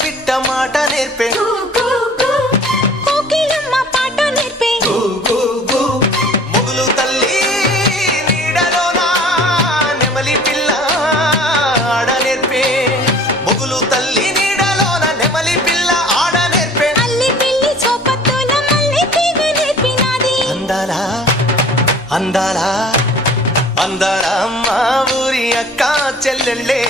పిట్ట మాట నేర్పే కోకిలమ్మ పాట నేర్పే మొగులు తల్లి నీడలోనా నెమలి పిల్ల ఆడ నేర్పే మొగులు తల్లి నీడలోన నెమలి పిల్ల ఆడ నేర్పే అల్లి పిల్లి చోపత్తోల మల్లి తీగ నేర్పినాది అందాలా అందాలా అందాలా మా ఊరి అక్క చెల్లెళ్ళే